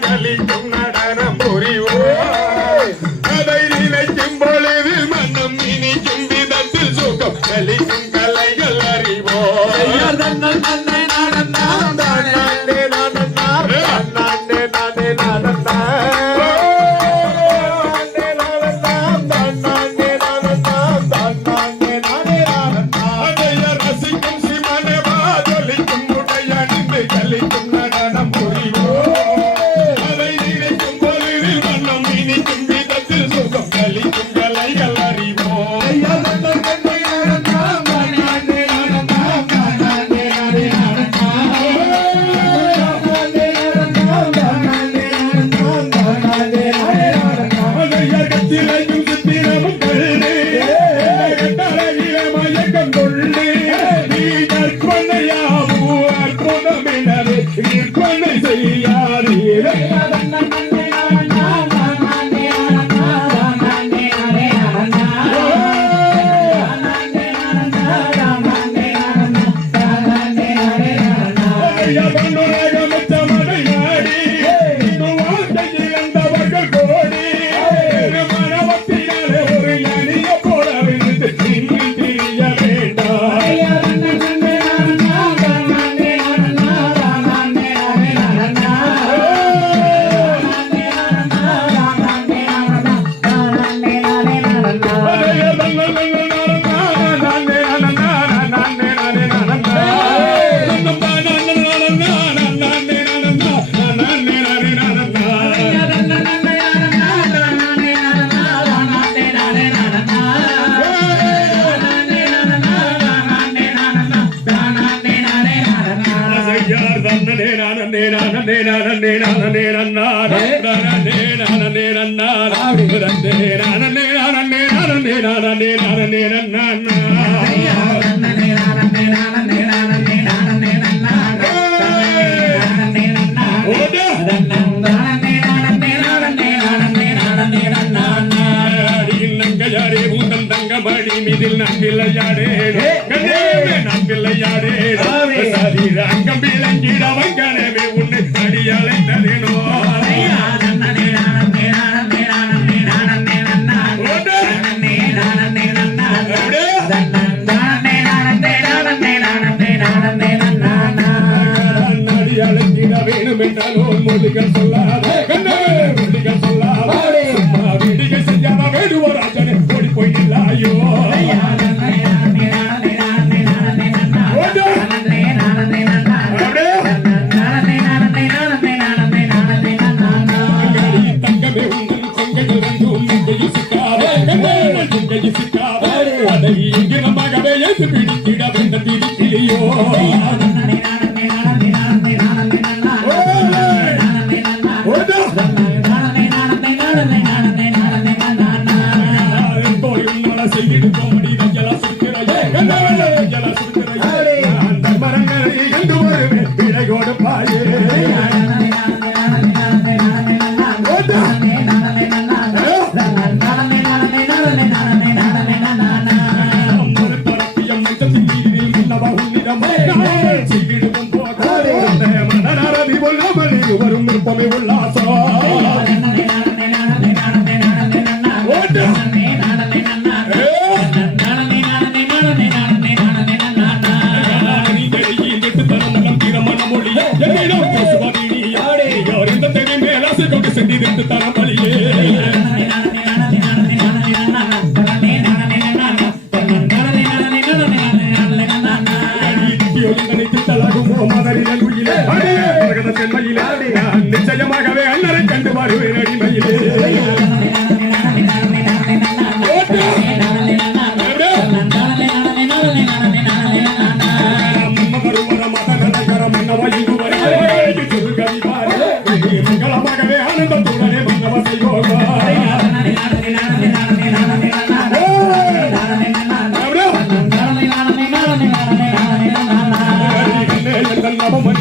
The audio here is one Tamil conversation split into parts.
களிக்கும் நடனம் புரிவோம். அதை நினைக்கும் பொழுது மனம் இனிக்கும் விதத்தில் சுகம். களிக்கும் மீதில் நான் பிள்ளையாடேன் நான் பிள்ளையாடேன் அங்கம் விளங்கிட வைக்கணவே உன் அழகி சிக்காத அதை இங்கு நம்பாகவே ஏசு பிடித்திட வேண்டும் இல்லையோ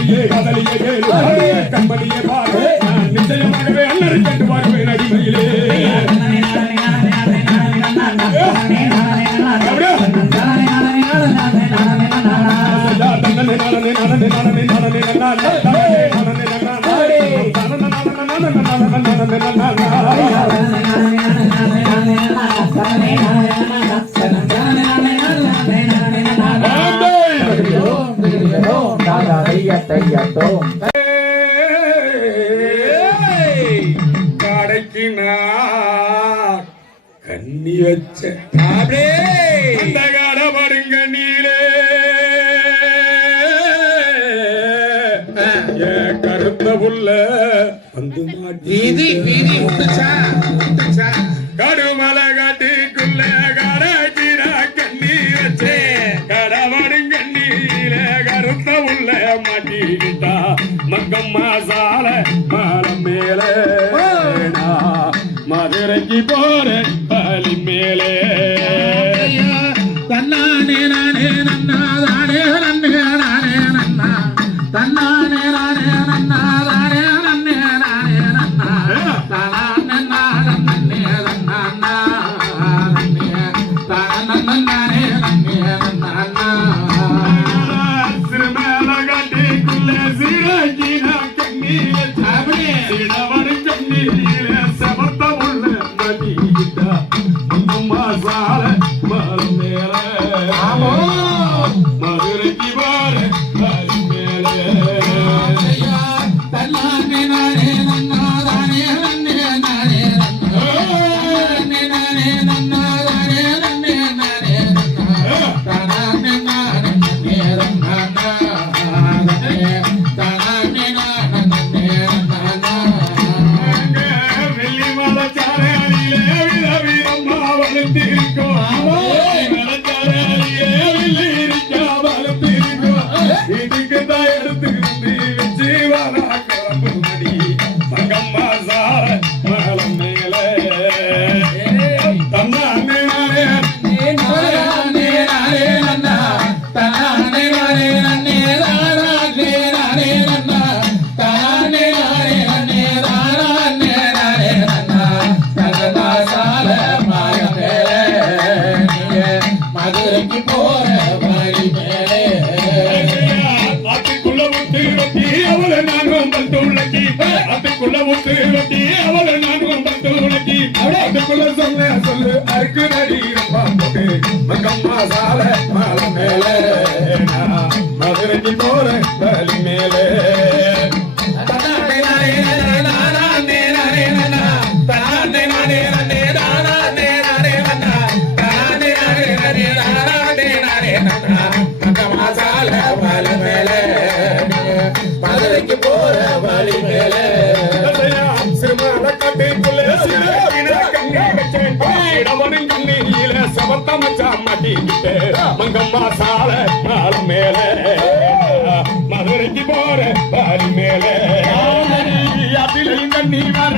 yeah, yeah, yeah. தையத்தோம் கடைக்கு நான் கண்ணி வச்ச அந்த கடபடுங்க நீரே கருத்த புள்ள வந்து மாட்டி mas a மக்கு நடிகப்பா போட்டு கட்டிக்கிட்டு மங்கம்மா சால நாள் மேல. மதுரைக்கு போற பாரி மேல. அதில் வர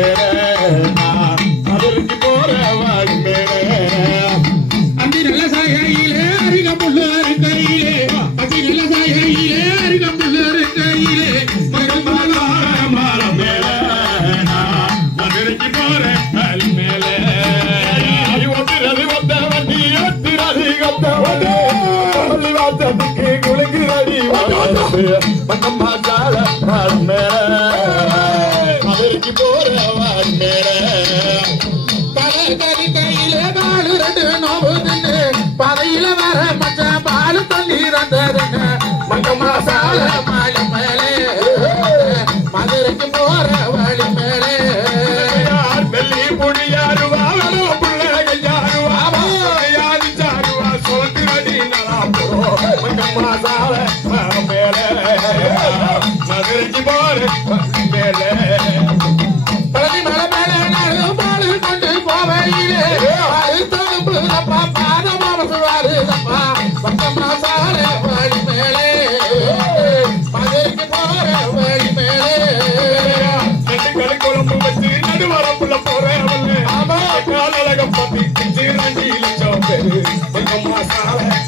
Yeah. கறி கையில நாலு ரெண்டு நோவு தின்னு பதையில வர மச்ச பாலு தண்ணீர் அந்த மங்கம்மா சாலை I'll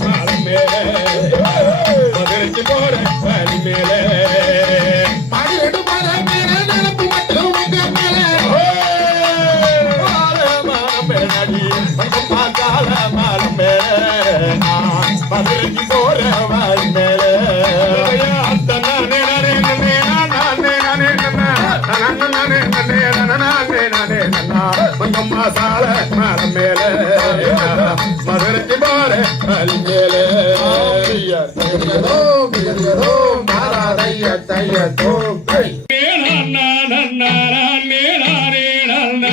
தோகை மேலான மேலாரே நல்ல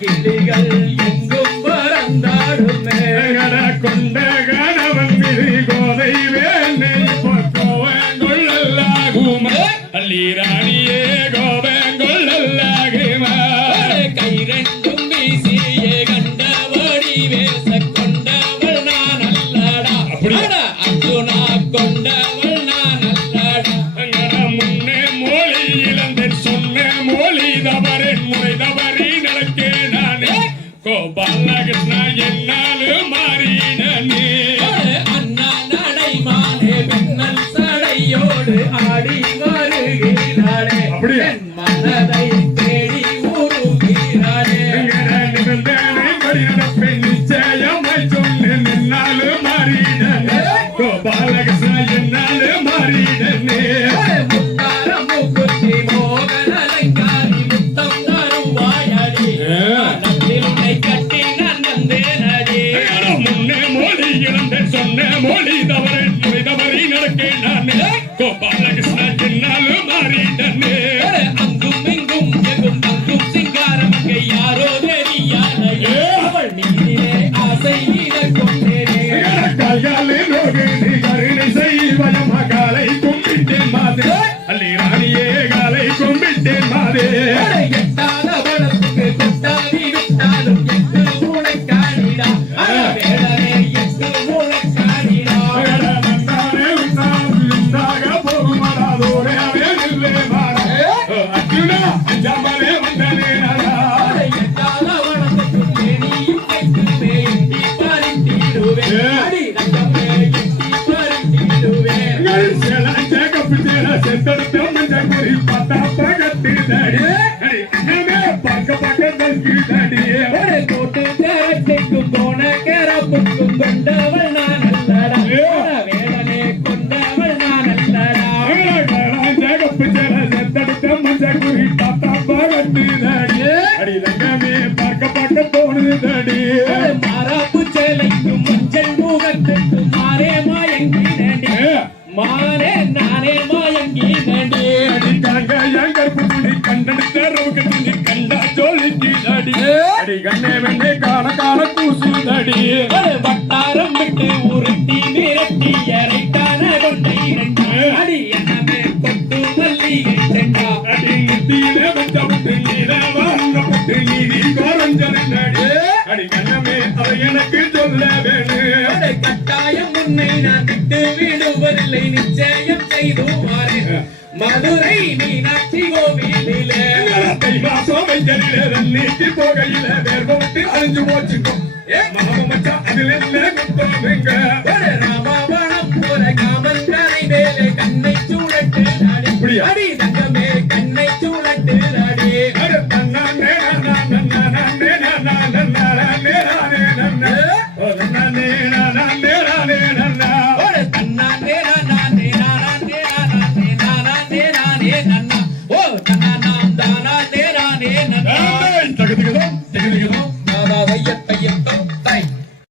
கிளிகள். Nuggets 9. வீட்டுக்கு போனாக்க தடி வட்டாரம் விட்டு உருட்டி மிரட்டி அரைக்கான கொண்டை ரெண்டு அடி எனவே கொட்டு மல்லி செண்டா அடி தீர வந்த விட்டு நீரவா பட்டு நீதி கோரஞ்சனடி அடி கண்ணமே அதை எனக்கு சொல்ல வேணும் கட்டாயம் உன்னை மதுரை மீனாட்சி கோவிலிலே. கைவாசம் வைத்தலிலே நீட்டி போகையில வேர்வட்டு அழிஞ்சு போச்சுக்கும் அப்படியா? அடி